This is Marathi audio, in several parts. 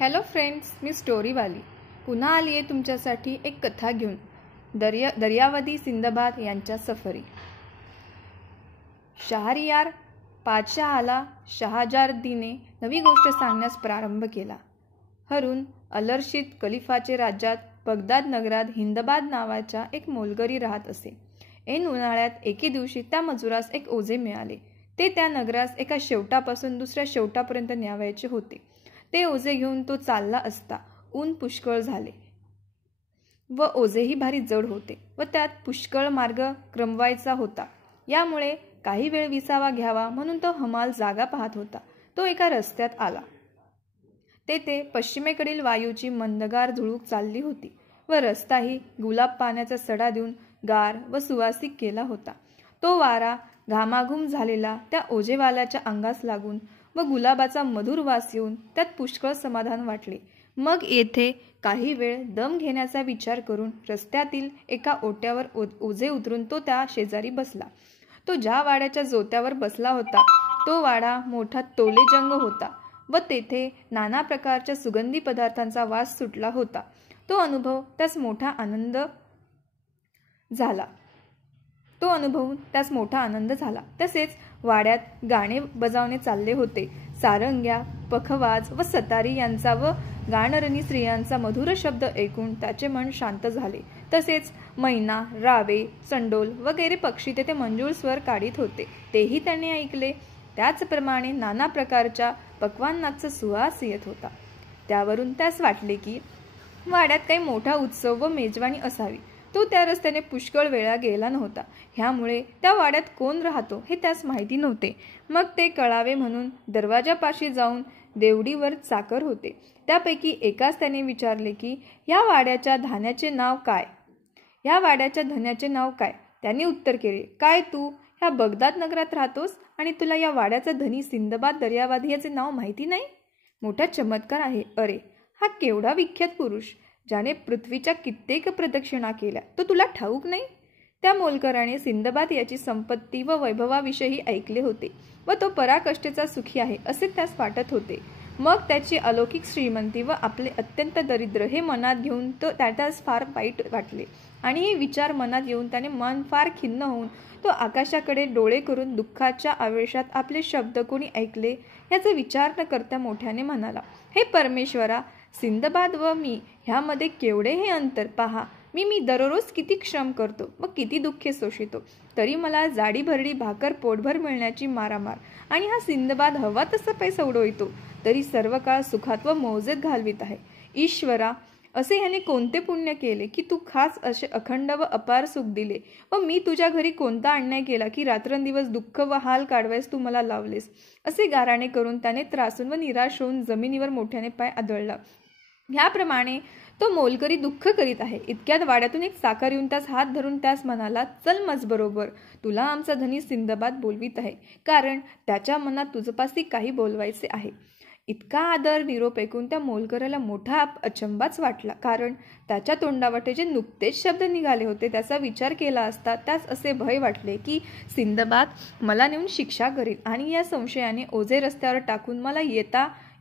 हॅलो फ्रेंड्स, मी स्टोरीवाली पुन्हा आली आहे तुमच्यासाठी एक कथा घेऊन. दर्यावादी सिंदबाद यांच्या सफरी. शहरयार पादशहाला शहाजारदीने नवी गोष्ट सांगण्यास प्रारंभ केला. हरून अलर्शित खलिफाचे राज्यात बगदाद नगरात हिंदबाद नावाचा एक मोलकरी राहत असे. ऐन उन्हाळ्यात एके दिवशी त्या मजुरास एक ओझे मिळाले. ते त्या नगरास एका शेवटापासून दुसऱ्या शेवटापर्यंत न्यावायचे होते. ते ओझे घेऊन तो चालला असता ऊन पुष्कळ झाले व ओझेही भारी जड होते व त्यात पुष्कळ मार्ग क्रमवायचा होता. यामुळे काही वेळ विसावा घ्यावा म्हणून तो हमाल जागा पाहत होता. तो एका रस्त्यात आला. तेथे पश्चिमेकडील वायूची मंदगार झुळूक चालली होती व रस्ताही गुलाब पाण्याचा सडा देऊन गार व सुवासिक केला होता. तो वारा घामाघूम झालेला त्या ओझेवाल्याच्या अंगास लागून व गुलाबाचा मधुर वास येऊन त्यात पुष्कळ समाधान वाटले. मग येथे काही वेळ दम घेण्याचा विचार करून रस्त्यातील एका ओट्यावर ओझे उतरून तो त्या शेजारी बसला. तो ज्या वाड्याच्या जोत्यावर बसला होता तो वाडा मोठा तोलेजंग होता व तेथे नाना प्रकारच्या सुगंधी पदार्थांचा वास सुटला होता. तो अनुभवून त्यास मोठा आनंद झाला. तसेच वाड्यात गाणे बजावणे चालले होते. सारंग्या, पखवाज व सतारी यांचा व गाणरणी स्त्रियांचा मधुर शब्द ऐकून त्याचे मन शांत झाले. तसेच मैना, रावे, चंडोल वगैरे पक्षी तेथे मंजूळ स्वर काढीत होते, तेही त्याने ऐकले. त्याचप्रमाणे नाना प्रकारच्या पक्वान्नाचा सुवास येत होता. त्यावरून त्यास वाटले की वाड्यात काही मोठा उत्सव व मेजवानी असावी. तो त्या रस्त्याने पुष्कळ वेळा गेला नव्हता. ह्यामुळे त्या वाड्यात कोण राहतो हे त्यास माहिती नव्हते. मग ते कळावे म्हणून दरवाजापाशी जाऊन देवडीवर चाकर होते. त्यापैकी एकास त्याने विचारले की या वाड्याच्या धान्याचे नाव काय? त्याने उत्तर केले, काय तू ह्या बगदाद नगरात राहतोस आणि तुला या वाड्याचा धनी सिंदबाद दर्यावादी याचे नाव माहिती नाही? मोठा चमत्कार आहे. अरे, हा केवढा विख्यात पुरुष, ज्याने पृथ्वीच्या कित्येक प्रदक्षिणा केल्या, तो तुला ठाऊक नाही? त्या मोलकराने सिंदबाद याची संपत्ती व वैभवाविषयी ऐकले होते व तो पराकष्टेचा सुखी आहे असे त्यास वाटत होते. मग त्याची अलौकिक श्रीमंती व आपले अत्यंत दरिद्र हे मनात घेऊन त्यास फार वाईट वाटले आणि हे विचार मनात येऊन त्याने मन फार खिन्न होऊन तो आकाशाकडे डोळे करून दुःखाच्या आवेशात आपले शब्द कोणी ऐकले याचा विचार न करता मोठ्याने म्हणाला, हे परमेश्वरा, सिंदबाद व मी ह्यामध्ये केवढे हे अंतर पहा. मी दररोज किती श्रम करतो व किती दुःखे सोशितो, तरी मला जाडी भरडी भाकर पोटभर मिळण्याची मारामार, आणि हा सिंदबाद हवा तसा पैसा उडवितो तरी सर्व काळ सुखात व मौजेत घालवित आहे. ईश्वरा, असे ह्याने कोणते पुण्य केले की तू खास असे अखंड व अपार सुख दिले, व मी तुझ्या घरी कोणता अन्याय केला की रात्रंदिवस दुःख व हाल काढवायस तू मला लावलेस? असे गाराणे करून त्याने त्रासून व निराश होऊन जमिनीवर मोठ्याने पाय आदळला. ह्याप्रमाणे तो मोलकरी दुःख करीत आहे. इतक्यात वाड्यातून एक चाकर येऊन त्यास हात धरून त्यास म्हणाला, चल मज बरोबर, तुला आमचा धनी सिंदबाद बोलवीत आहे, कारण त्याच्या मनात तुझपाशी काही बोलवायचे आहे. इतका आदर निरोप ऐकून त्या मोलकराला मोठा अचंबाच वाटला, कारण त्याच्या तोंडावाटे जे नुकतेच शब्द निघाले होते त्याचा विचार केला असता त्यास असे भय वाटले की सिंदबाद मला नेऊन शिक्षा करील आणि या संशयाने ओझे रस्त्यावर टाकून मला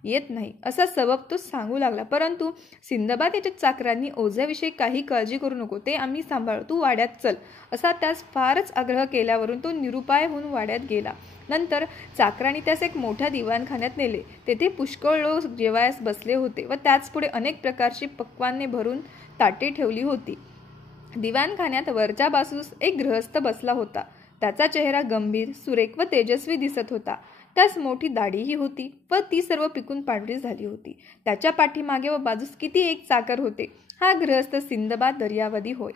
येत नाही असा सबब तो सांगू लागला. परंतु सिंदबाद याच्या चाकरांनी ओझ्याविषयी काही काळजी करू नको, ते आम्ही सांभाळू, तू वाड्यात चल असा त्यास फारच आग्रह केल्यावरून तो निरुपाय होऊन वाड्यात गेला. नंतर चाकरांनी त्यास एक मोठ्या दिवाणखान्यात नेले. तेथे पुष्कळ लोक जेवायस बसले होते व त्याच पुढे अनेक प्रकारची पक्वान्ने भरून ताटे ठेवली होती. दिवाणखान्यात वरच्या बाजूस एक गृहस्थ बसला होता. त्याचा चेहरा गंभीर, सुरेख व तेजस्वी दिसत होता. त्यास मोठी दाढीही होती व ती सर्व पिकून पांढरी झाली होती. त्याच्या पाठीमागे व बाजूस किती एक चाकर होते. हा गृहस्थ सिंदबाद दर्यावादी होय.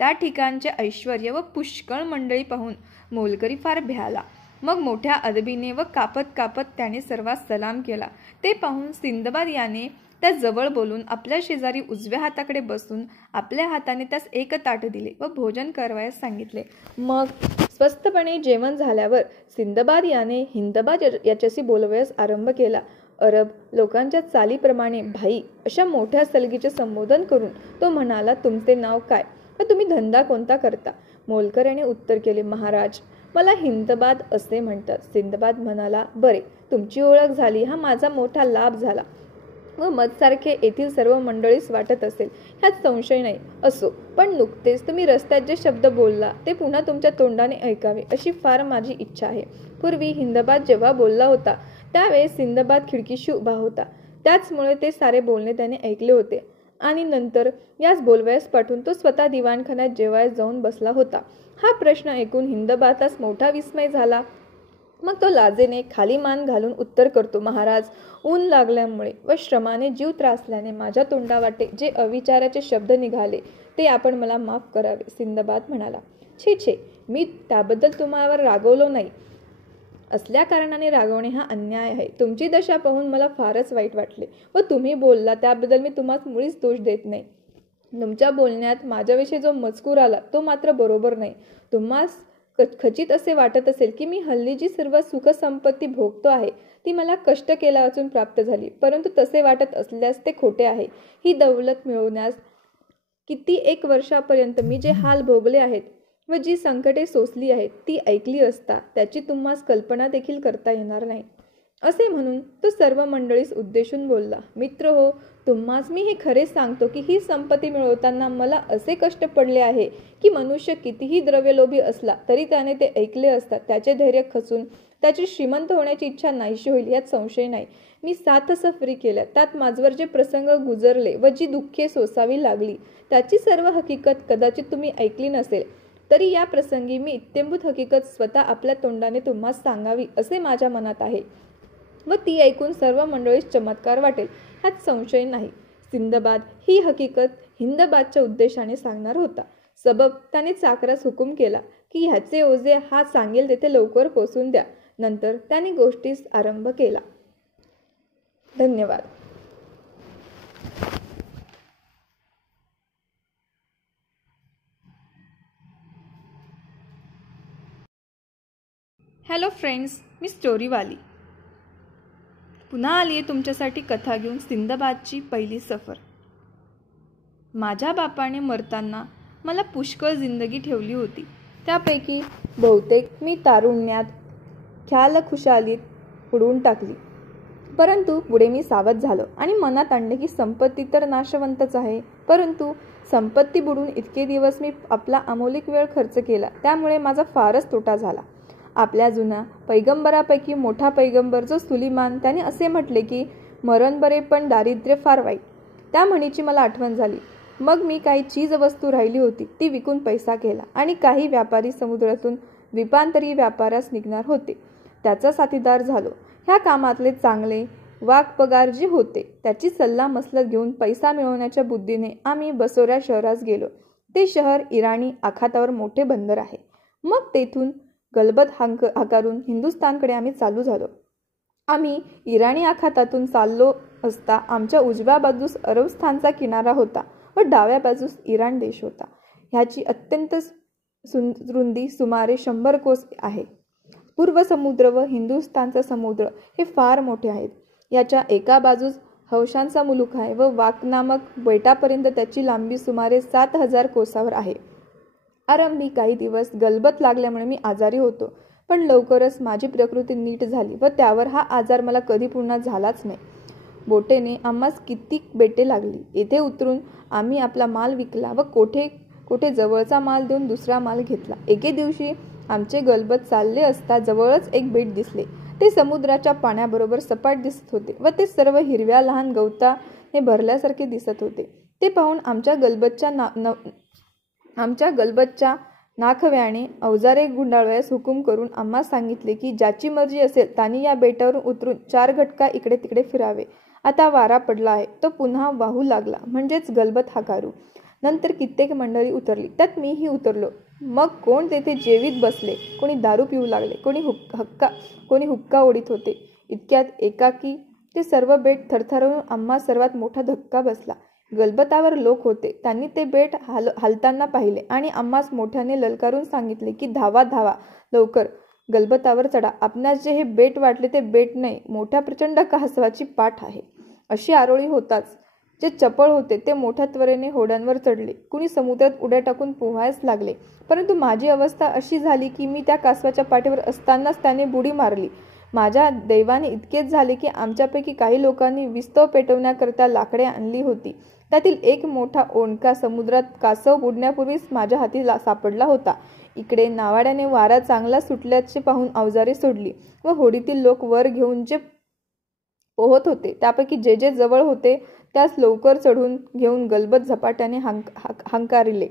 त्या ठिकाणचे ऐश्वर्य व पुष्कळ मंडळी पाहून मोलकरी फार भ्याला. मग मोठ्या अदबीने व कापत त्याने सर्वांस सलाम केला. ते पाहून सिंदबाद याने त्या जवळ बोलून आपल्या शेजारी उजव्या हाताकडे बसून आपल्या हाताने त्यास एक ताट दिले व भोजन करवायस सांगितले. मग स्वस्तपणे जेवण झाल्यावर सिंदबाद याने हिंदबाद याच्याशी बोलवयास आरंभ केला. अरब लोकांच्या चालीप्रमाणे भाई अशा मोठ्या सलगीचे संबोधन करून तो म्हणाला, तुमचे नाव काय व तुम्ही धंदा कोणता करता? मोलकर याने उत्तर केले, महाराज, मला हिंदबाद असे म्हणतात. सिंदबाद म्हणाला, बरे, तुमची ओळख झाली, हा माझा मोठा लाभ झाला. व मजसारखे येथील सर्व मंडळीस वाटत असेल ह्यात संशय नाही. असो, पण नुकतेच तुम्ही रस्त्यात जे शब्द बोलला ते पुन्हा तुमच्या तोंडाने ऐकावे अशी फार माझी इच्छा आहे. पूर्वी हिंदबाद जेव्हा बोलला होता त्यावेळेस सिंदबाद खिडकीशी उभा होता. त्याचमुळे ते सारे बोलणे त्याने ऐकले होते. आणि नंतर याच बोलवयास पाठवून तो स्वतः दिवाणखान्यात जेवायस जाऊन बसला होता. हा प्रश्न ऐकून हिंदबादास मोठा विस्मय झाला. मग तो लाजेने खाली मान घालून उत्तर करतो, महाराज, ऊन लागल्यामुळे व श्रमाने जीव त्रासल्याने माझ्या तोंडावाटे जे अविचाराचे शब्द निघाले ते आपण मला माफ करावे. सिंदबाद म्हणाला, छे छे, मी त्याबद्दल तुम्हावर रागवलो नाही. असल्या कारणाने रागवणे हा अन्याय आहे. तुमची दशा पाहून मला फारच वाईट वाटले व तुम्ही बोलला त्याबद्दल मी तुम्हाला मुळीच दोष देत नाही. तुमच्या बोलण्यात माझ्याविषयी जो मजकूर आला तो मात्र बरोबर नाही. तुम्हास खचित असे वाटत असेल की मी हल्ली जी सर्व सुखसंपत्ती भोगतो आहे ती मला कष्ट केला वाचून प्राप्त झाली, परंतु तसे वाटत असल्यास ते खोटे आहे. ही दौलत मिळवण्यास किती 1 वर्षापर्यंत मी जे हाल भोगले आहेत व जी संकटे सोसली आहेत ती ऐकली असता त्याची तुम्हास कल्पना देखील करता येणार नाही. असे म्हणून तो सर्व मंडळीस उद्देशून बोलला, मित्र हो, तुम्हास मी हे खरेच सांगतो की ही संपत्ती मिळवताना मला असे कष्ट पडले आहे की मनुष्य कितीही द्रव्यलोभी असला तरी त्याने ते ऐकले असता त्याचे धैर्य खचून त्याची श्रीमंत होण्याची इच्छा नाहीशी होईल यात संशय नाही. मी 7 सफरी केल्या, त्यात माझवर जे प्रसंग गुजरले व जी दुःखे सोसावी लागली त्याची सर्व हकीकत कदाचित तुम्ही ऐकली नसेल, तरी या प्रसंगी मी इत्यंभूत हकीकत स्वतः आपल्या तोंडाने तुम्हास सांगावी असे माझ्या मनात आहे व ती ऐकून सर्व मंडळीस चमत्कार वाटेल ह्यात संशय नाही. सिंदबाद ही हकीकत हिंदबादच्या उद्देशाने सांगणार होता. सबब त्याने चाकरास हुकूम केला की ह्याचे ओझे हा सांगेल तेथे लवकर पोचून द्या. नंतर त्याने गोष्टीस आरंभ केला. धन्यवाद. हॅलो फ्रेंड्स, मी स्टोरीवाली पुन्हा आली आहे तुमच्यासाठी कथा घेऊन. सिंदबादची पहिली सफर. माझ्या बापाने मरताना मला पुष्कळ जिंदगी ठेवली होती. त्यापैकी बहुतेक मी तारुण्यात ख्यालखुशालीत उडवून टाकली. परंतु पुढे मी सावध झालो आणि मनात आणले की संपत्ती तर नाशवंतच आहे, परंतु संपत्ती बुडून इतके दिवस मी आपला अमोलिक वेळ खर्च केला, त्यामुळे माझा फारच तोटा झाला. आपल्या जुन्या पैगंबरापैकी मोठा पैगंबर जो सुलिमान, त्याने असे म्हटले की मरण बरे पण दारिद्र्य फार वाईट. त्या म्हणीची मला आठवण झाली. मग मी काही चीज वस्तू राहिली होती ती विकून पैसा केला आणि काही व्यापारी समुद्रातून द्वीपांतरी व्यापारास निघणार होते त्याचा साथीदार झालो. ह्या कामातले चांगले वाकपगार जे होते त्याची सल्ला मसलत घेऊन पैसा मिळवण्याच्या बुद्धीने आम्ही बसोरा शहरास गेलो. ते शहर इराणी आखातावर मोठे बंदर आहे. मग तेथून गलबत हाकारून हिंदुस्थानकडे आम्ही चालू झालो. आम्ही इराणी आखातातून चाललो असता आमच्या उजव्या बाजूस अरबस्थानचा किनारा होता व डाव्या बाजूस इराण देश होता. ह्याची अत्यंत रुंदी सुमारे 100 कोस आहे. पूर्व समुद्र व हिंदुस्थानचा समुद्र हे फार मोठे आहेत. याच्या एका बाजूस हौशांचा मुलूक आहे व वाक नामक बेटापर्यंत त्याची लांबी सुमारे 7000 कोसावर आहे. आरंभी काही दिवस गलबत लागल्यामुळे मी आजारी होतो, पण लवकरच माझी प्रकृती नीट झाली व त्यावर हा आजार मला कधी पुन्हा झालाच नाही. बोटेने आम्हास किती बेटे लागली. येथे उतरून आम्ही आपला माल विकला व कोठे जवळचा माल देऊन दुसरा माल घेतला. एके दिवशी आमचे गलबत चालले असता जवळच एक बेट दिसले. ते समुद्राच्या पाण्याबरोबर सपाट दिसत होते व ते सर्व हिरव्या लहान गवताने भरल्यासारखे दिसत होते. ते पाहून आमच्या गलबतच्या नाखव्याने अवजारे गुंडाळवयास हुकूम करून आम्हास सांगितले की ज्याची मर्जी असेल त्यांनी या बेटावरून उतरून 4 घटका इकडे तिकडे फिरावे. आता वारा पडला आहे, तो पुन्हा वाहू लागला म्हणजेच गलबत हाकारू. नंतर कित्येक मंडळी उतरली, त्यात मीही उतरलो. मग कोण तेथे जेवीत बसले, कोणी दारू पिऊ लागले, कोणी हुक्का ओढीत होते. इतक्यात एकाकी ते सर्व बेट थरथरवून आम्हा सर्वात मोठा धक्का बसला. गलबतावर लोक होते. त्यांनी ते बेट हालताना पाहिले आणि आम्हास मोठ्याने ललकारून सांगितले की धावा धावा, लवकर गलबतावर चढा. आपणास जे हे बेट वाटले ते बेट नाही, मोठ्या प्रचंड कासवाची पाठ आहे. अशी आरोळी होताच जे चपळ होते ते मोठ्या त्वरेने होड्यांवर चढले. कुणी समुद्रात उड्या टाकून पोहायच लागले. परंतु माझी अवस्था अशी झाली की मी त्या कासवाच्या पाठीवर असतानाच त्याने बुडी मारली माझ्या दैवाने इतकेच झाले की आमच्यापैकी काही लोकांनी विस्तव पेटवण्याकरता लाकडे आणली होती. त्यातील एक मोठा ओंडका समुद्रात कासव बुडण्यापूर्वीच माझ्या हाती सापडला होता. इकडे नावाड्याने वारा चांगला सुटल्याचे पाहून अवजारे सोडली व होडीतील लोक वर घेऊन जे पोहत होते त्यापैकी जे जे जवळ होते त्यास लवकर चढून घेऊन गलबत झपाट्याने हंकारिले.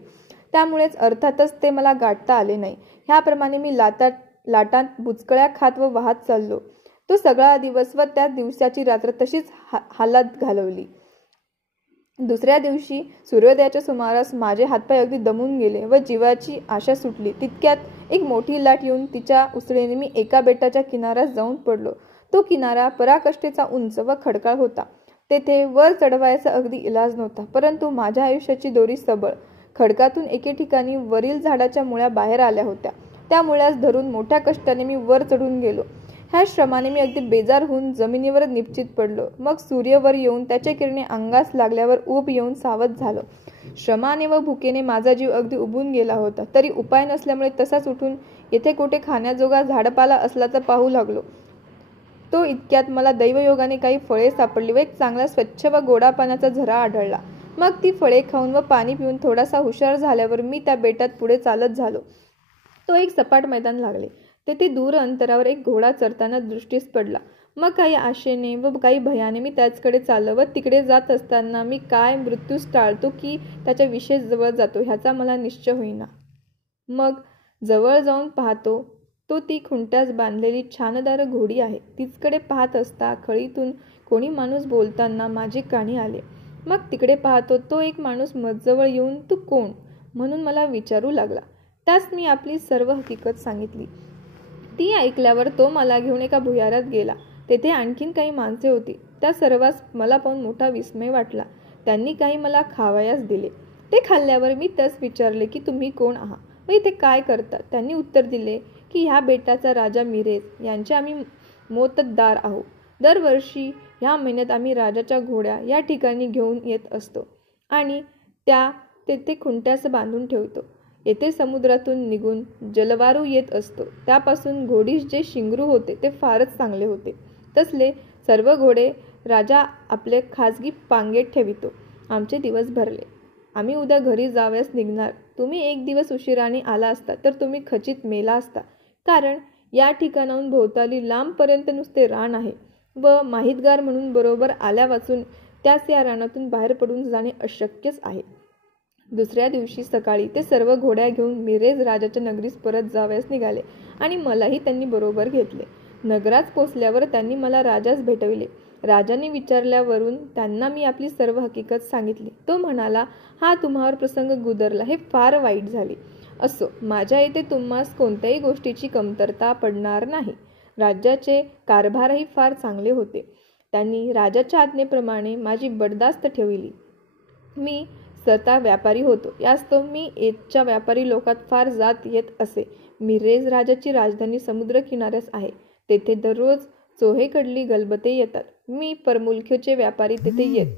त्यामुळेच अर्थातच ते मला गाठता आले नाही. ह्याप्रमाणे मी लाटात बुचकळ्या खात व वाहत चाललो. तो सगळा दिवस व त्या दिवसाची रात्र तशीच हालात घालवली. दुसऱ्या दिवशी सूर्योदयाच्या सुमारास माझे हातपाय अगदी दमून गेले व जीवाची आशा सुटली. तितक्यात एक मोठी लाट येऊन तिच्या उसळीने मी एका बेटाच्या किनाऱ्यास जाऊन पडलो. तो किनारा पराकाष्ठेचा उंच व खडकाळ होता. तेथे वर चढवायचा अगदी इलाज नव्हता. परंतु माझ्या आयुष्याची दोरी सबळ. खडकातून एके ठिकाणी वरील झाडाच्या मुळ्या बाहेर आल्या होत्या. त्या मुळ्यास धरून मोठ्या कष्टाने मी वर चढून गेलो. ह्या श्रमाने मी अगदी बेजार होऊन जमिनीवर निश्चित पडलो. मग सूर्यवर येऊन त्याच्या किरणे अंगास लागल्यावर ऊब येऊन सावध झालो. श्रमाने व भुकेने माझा जीव अगदी उबून गेला होता. तरी उपाय नसल्यामुळे तसाच उठून येथे कुठे खाण्याजोगा झाडपाला असला तर पाहू लागलो. तो इतक्यात मला दैवयोगाने काही फळे सापडली व एक चांगला स्वच्छ व गोडा पाण्याचा झरा आढळला. मग ती फळे खाऊन व पाणी पिऊन थोडासा हुशार झाल्यावर मी त्या बेटात पुढे चालत झालो. तो एक सपाट मैदान लागले. तेथे दूर अंतरावर एक घोडा चरताना दृष्टीस पडला. मग काही आशेने व काही भयाने मी त्याचकडे चाललो व तिकडे जात असताना मी काय मृत्यूस टाळतो की त्याच्या विशेष जवळ जातो ह्याचा मला निश्चय होईना. मग जवळ जाऊन पाहतो तो ती खुंट्यास बांधलेली छानदार घोडी आहे. तिचकडे पाहत असता खळीतून कोणी माणूस बोलताना माझे कानी आले. मग तिकडे पाहतो तो एक माणूस मजजवळ येऊन तू कोण म्हणून मला विचारू लागला. त्यास मी आपली सर्व हकीकत सांगितली. ती ऐकल्यावर तो मला घेऊन एका भुयारात गेला. तेथे आणखीन काही माणसे होती. त्या सर्वांस मला पाहून मोठा विस्मय वाटला. त्यांनी काही मला खावयास दिले. ते खाल्ल्यावर मी त्यास विचारले की तुम्ही कोण आहात व इथे काय करता. त्यांनी उत्तर दिले की ह्या बेटाचा राजा मिरेज यांचे आम्ही मोत्तद्दार आहोत. दरवर्षी ह्या महिन्यात आम्ही राजाच्या घोड्या या ठिकाणी घेऊन येत असतो आणि त्या तेथे खुंट्यास बांधून ठेवतो. येथे समुद्रातून निघून जलवारू येत असतो. त्यापासून घोडीस जे शिंगरू होते ते फारच चांगले होते. तसले सर्व घोडे राजा आपले खाजगी पांगेत ठेवितो. आमचे दिवस भरले. आम्ही उद्या घरी जावयास निघणार. तुम्ही एक दिवस उशिराने आला असता तर तुम्ही खचित मेला असता. कारण या ठिकाणाहून भोवताली लांबपर्यंत नुसते रान आहे व माहितगार म्हणून बरोबर आल्या वाचून त्यास या रानातून बाहेर पडून जाणे अशक्यच आहे. दुसऱ्या दिवशी सकाळी ते सर्व घोड्या घेऊन मिरेज राजाच्या नगरीस परत जावयास निघाले आणि मलाही त्यांनी बरोबर घेतले. नगरात पोचल्यावर त्यांनी मला राजास भेटविले. राजाने विचारल्यावरून त्यांना मी आपली सर्व हकीकत सांगितली. तो म्हणाला, हा तुम्हावर प्रसंग गुदरला हे फार वाईट झाले. असो, माझ्या येथे तुम्हास कोणत्याही गोष्टीची कमतरता पडणार नाही. राज्याचे कारभारही फार चांगले होते. त्यांनी राजाच्या आज्ञेप्रमाणे माझी बडदास्त ठेवली. मी स्वतः व्यापारी होतो. यास्तव मी येथच्या व्यापारी लोकात फार जात येत असे. मिरेज राजाची राजधानी समुद्र किनाऱ्यास आहे. तेथे दररोज चोहेकडली गलबते येतात. मी परमुल्कीचे व्यापारी तेथे येत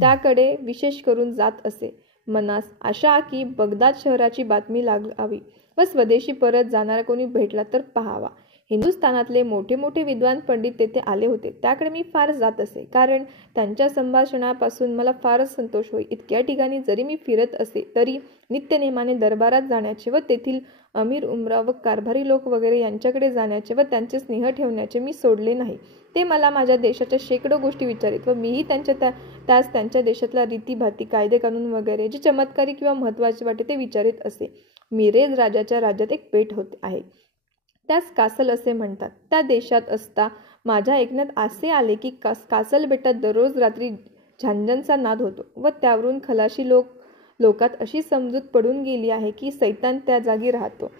त्याकडे विशेष करून जात असे. मनास आशा की बगदाद शहराची बातमी लागावी व स्वदेशी परत जाणारा कोणी भेटला तर पाहावा. हिंदुस्थानातले मोठे मोठे विद्वान पंडित तेथे आले होते. त्याकडे मी फार जात असे. कारण त्यांच्या संभाषणापासून मला फारच संतोष होई. इतक्या ठिकाणी जरी मी फिरत असे तरी नित्यनेमाने दरबारात जाण्याचे व तेथील अमीर उमरा व कारभारी लोक वगैरे यांच्याकडे जाण्याचे व त्यांचे स्नेह ठेवण्याचे मी सोडले नाही. ते मला माझ्या देशाच्या शेकडो गोष्टी विचारित व मीही त्यास त्यांच्या देशातला रीतीभाती कायदे कानून वगैरे जे चमत्कारी किंवा महत्त्वाचे वाटे ते विचारित असे. मिरेज राजाच्या राज्यात एक पेठ आहे. त्यास कासल असे म्हणतात. त्या देशात असता माझ्या ऐकण्यात असे आले की कासल बेटात दररोज रात्री झांजांचा नाद होतो व त्यावरून खलाशी लोकात अशी समजूत पडून गेली आहे की सैतान त्या जागी राहतो.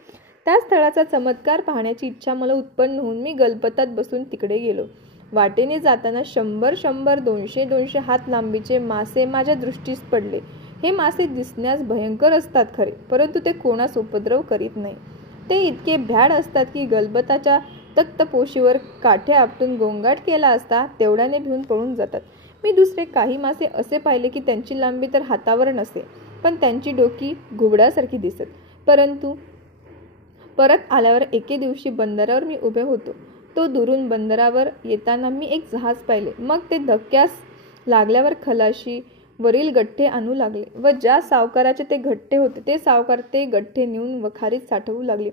त्या स्थळाचा चमत्कार पाहण्याची इच्छा मला उत्पन्न होऊन मी गलबतात बसून तिकडे गेलो. वाटेने जाताना 100 200 हात लांबीचे मासे माझ्या दृष्टीस पडले. हे मासे दिसण्यास भयंकर असतात खरे, परंतु ते कोणास उपद्रव करीत नाही. ते इतके भ्याड असतात की गलबताच्या तक्तपोशीवर काठे आपटून गोंगाट केला असता तेवढ्याने भिवून पळून जातात. मी दुसरे काही मासे असे पाहिले की त्यांची लांबी तर हातावर नसे, पण त्यांची डोकी घुबडासारखी दिसत. परंतु परत आल्यावर एके दिवशी बंदरावर मी उभे होतो. तो दुरून बंदरावर येताना मी एक जहाज पाहिले. मग ते धक्क्यास लागल्यावर खलाशी वरील गठ्ठे आणू लागले व ज्या सावकाराचे ते गठ्ठे होते ते सावकार ते गठ्ठे नेऊन वखारीत साठवू लागले.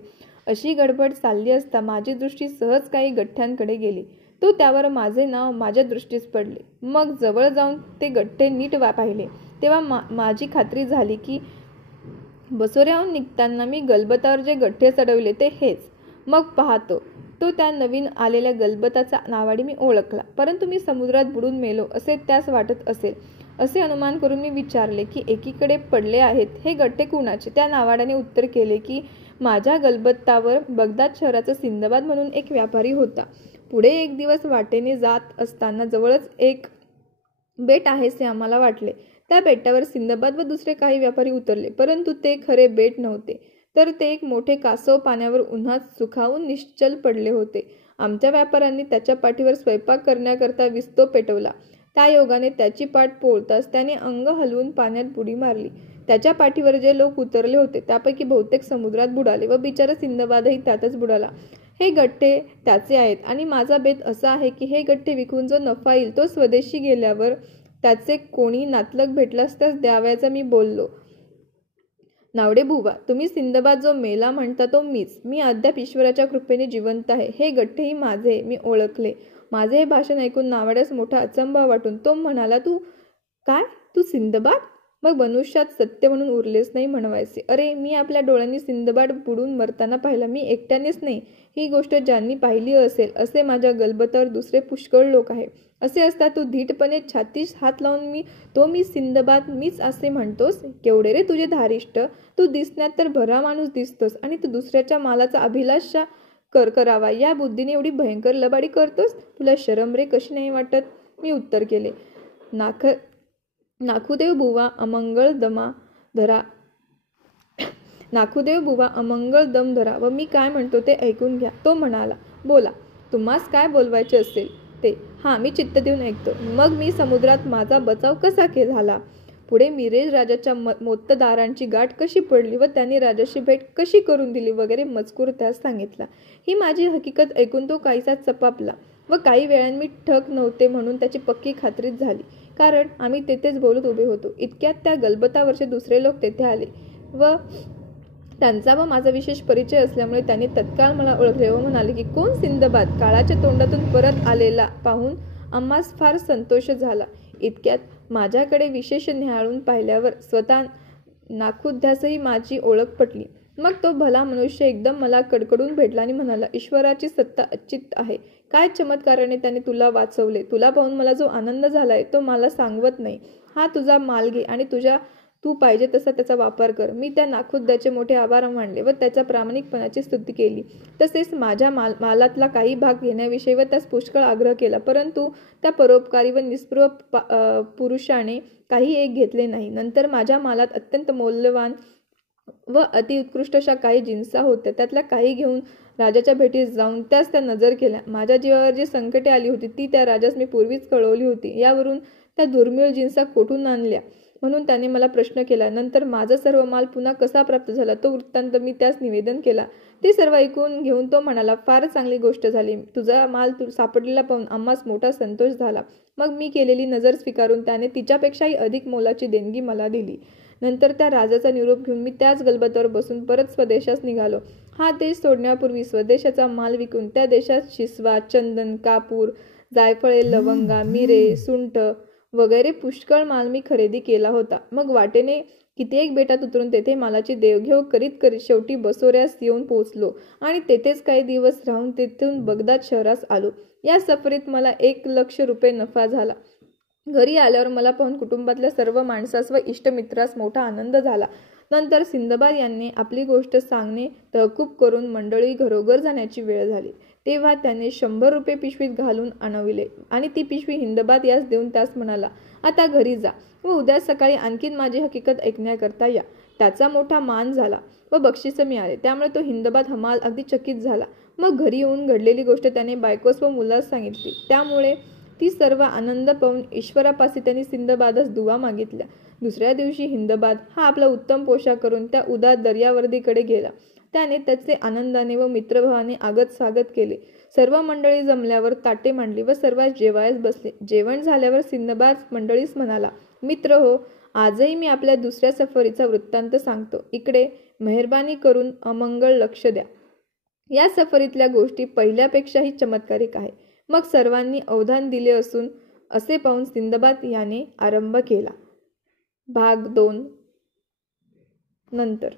अशी गडबड चालली असता माझी दृष्टी सहज काही गठ्ठ्यांकडे गेली. तो त्यावर माझे नाव माझ्या दृष्टीस पडले. मग जवळ जाऊन ते गठ्ठे नीट पाहिले तेव्हा माझी खात्री झाली की बसोऱ्याहून निघताना मी गलबतावर जे गठ्ठे चढवले ते हेच. मग पाहतो तो त्या नवीन आलेल्या गलबताचा नावाडी मी ओळखला. परंतु मी समुद्रात बुडून मेलो असे त्यास वाटत असेल असे अनुमान करून मी विचारले की एकीकडे पडले आहेत हे गठ्ठे कुणाचे. त्या नावाड्याने उत्तर केले की माझ्या गलबतावर बगदाद शहराचा सिंदबाद म्हणून एक व्यापारी होता. पुढे एक दिवस वाटेने जात असताना जवळच एक बेट आहेसे आम्हाला वाटले. त्या बेटावर सिंदबाद व दुसरे काही व्यापारी उतरले, परंतु ते खरे बेट नव्हते, तर ते एक मोठे कासव पाण्यावर उन्हात सुखावून निश्चल पडले होते. आमच्या व्यापाऱ्यांनी त्याच्या पाठीवर स्वयंपाक करण्याकरता विस्तो पेटवला. त्या योगाने त्याची पाठ पोळताच त्याने अंग हलवून पाण्यात बुडी मारली. त्याच्या पाठीवर जे लोक उतरले होते त्यापैकी बहुतेक समुद्रात बुडाले व बिचारा सिंदबादही त्यातच बुडाला. हे गठ्ठे त्याचे आहेत आणि माझा बेत असा आहे की हे गठ्ठे विकून जो नफा येईल तो स्वदेशी गेल्यावर त्याचे कोणी नातलग भेटलास त्यास द्यावयाचा मी बोललो. नावडे बुवा, तुम्ही सिंदबाद जो मेला म्हणता तो मीच. मी अद्याप ईश्वराच्या कृपेने जिवंत आहे. हे गठ्ठेही माझे. मी ओळखले. माझे हे भाषण ऐकून नावाड्यास मोठा अचंबा वाटून तो म्हणाला, तू काय, तू सिंदबाद? मग मनुष्यात सत्य म्हणून उरलेच नाही म्हणवायचे. अरे, मी आपल्या डोळ्यांनी सिंदबाद बुडून मरताना पाहिला. मी एकट्यानेच नाही, ही गोष्ट ज्यांनी पाहिली असेल असे माझ्या गलबतावर दुसरे पुष्कळ लोक आहे. असे असता तू धीटपणे छातीस हात लावून मी सिंदबाद मीच असे म्हणतोस? केवढे रे तुझे धारिष्ट. तू दिसण्यात तर भरा माणूस दिसतोस आणि तू दुसऱ्याच्या मालाचा अभिलाषा करावा या बुद्धीने एवढी भयंकर लबाडी करतोस. तुला शरम रे कशी नाही वाटत? मी उत्तर केले, नाखुदेव बुवा अमंगळ दम धरा व मी काय म्हणतो ते ऐकून घ्या. तो म्हणाला, बोला, तुम्हास काय बोलवायचे असेल ते. हा, मी चित्त देऊन ऐकतो. मग मी समुद्रात माझा बचाव कसा झाला, पुढे मिरेज राजाच्या मोत्तदारांची गाठ कशी पडली व त्यांनी राजाशी भेट कशी करून दिली वगैरे मजकूर त्यास सांगितला. ही माझी हकीकत ऐकून तो काहीसा चपापला व काही वेळांनी मी ठक नव्हते म्हणून त्याची पक्की खात्रीच झाली, कारण आम्ही तेथेच बोलत उभे होतो. इतक्यात त्या गलबतावरचे दुसरे लोक तेथे आले व त्यांचा व माझा विशेष परिचय असल्यामुळे त्यांनी तत्काळ मला ओळखले व म्हणाले की कोण सिंदबाद. काळाच्या तोंडातून परत आलेला पाहून आम्हास फार संतोष झाला. इतक्यात माझ्याकडे विशेष न्याहाळून पाहिल्यावर स्वतः नाखुद्यासही माझी ओळख पटली. मग तो भला मनुष्य एकदम मला कडकडून भेटला आणि म्हणाला, ईश्वराची सत्ता अचित आहे. काय चमत्काराने त्याने तुला वाचवले. तुला पाहून मला जो आनंद झालाय तो मला सांगवत नाही. हा तुझा माल घे आणि तू पाहिजे तसा त्याचा वापर कर. मी त्या नाखुद्याचे मोठे आभार मानले व त्याच्या प्रामाणिकपणाची स्तुती केली. तसेच माझ्या मालातला काही भाग घेण्याविषयी व त्यास पुष्कळ आग्रह केला, परंतु त्या परोपकारी व निस्पृह पुरुषाने काही एक घेतले नाही. नंतर माझ्या मालात अत्यंत मौल्यवान व अतिउत्कृष्ट अशा काही जिन्सा होत्या. त्यातल्या काही घेऊन राजाच्या भेटीस जाऊन त्यास त्या नजर केल्या. माझ्या जीवावर जी संकटे आली होती ती त्या राजास मी पूर्वीच कळवली होती. यावरून त्या दुर्मिळ जिन्सा कोठून आणल्या म्हणून त्याने मला प्रश्न केला. नंतर माझा सर्व माल पुन्हा कसा प्राप्त झाला तो वृत्तांत मी त्यास निवेदन केला. ते सर्व ऐकून घेऊन तो म्हणाला, फार चांगली गोष्ट झाली. तुझा माल सापडलेला पाहून आम्हास मोठा संतोष झाला. मग मी केलेली नजर स्वीकारून त्याने तिच्यापेक्षाही अधिक मोलाची देणगी मला दिली. नंतर त्या राजाचा निरोप घेऊन मी त्याच गलबतावर बसून परत स्वदेशास निघालो. हा देश सोडण्यापूर्वी स्वदेशाचा माल विकून त्या देशात शिसवा, चंदन, कापूर, जायफळे, लवंगा, मिरे, सुंठ वगैरे पुष्कळ माल मी खरेदी केला होता. मग वाटेने कित्येक बेटात उतरून तेथे मालाची देवघेव करीत शेवटी बसोऱ्यास येऊन पोहोचलो आणि तेथेच काही दिवस राहून तेथून बगदाद शहरास आलो. या सफरीत मला 1,00,000 रुपये नफा झाला. घरी आल्यावर मला पाहून कुटुंबातल्या सर्व माणसास व इष्टमित्रास मोठा आनंद झाला. नंतर सिंदबाद यांनी आपली गोष्ट सांगणे तहकूब करून मंडळी घरोघर जाण्याची वेळ झाली. तेव्हा त्याने 100 रुपये पिशवीत घालून आणविले आणि ती पिशवी हिंदबाद यास देऊन त्यास म्हणाला, आता घरी जा व उद्या सकाळी आणखीन माझी हकीकत ऐकण्याकरता या. त्याचा मोठा मान झाला व बक्षीस मिळाले. त्यामुळे तो हिंदबाद हमाल अगदी चकित झाला. मग घरी येऊन घडलेली गोष्ट त्याने बायकोस व मुलास सांगितली. त्यामुळे ती सर्व आनंद पाहून ईश्वरापाशी त्यांनी सिंदबादास दुवा मागितल्या. दुसऱ्या दिवशी हिंदबाद हा आपला उत्तम पोशाख करून त्या उदार दर्यावर्दीकडे गेला. त्याने त्याचे आनंदाने व मित्रभावाने आगत स्वागत केले. सर्व मंडळी जमल्यावर ताटे मांडली व सर्वात जेवायस बसले. जेवण झाल्यावर सिंदबाद मंडळीस म्हणाला, मित्र हो, आजही मी आपल्या दुसऱ्या सफरीचा वृत्तांत सांगतो. इकडे मेहरबानी करून अमंगळ लक्ष द्या. या सफरीतल्या गोष्टी पहिल्यापेक्षाही चमत्कारिक आहे. मग सर्वांनी अवधान दिले असून असे पाहून सिंदबाद याने आरंभ केला. भाग 2 नंतर.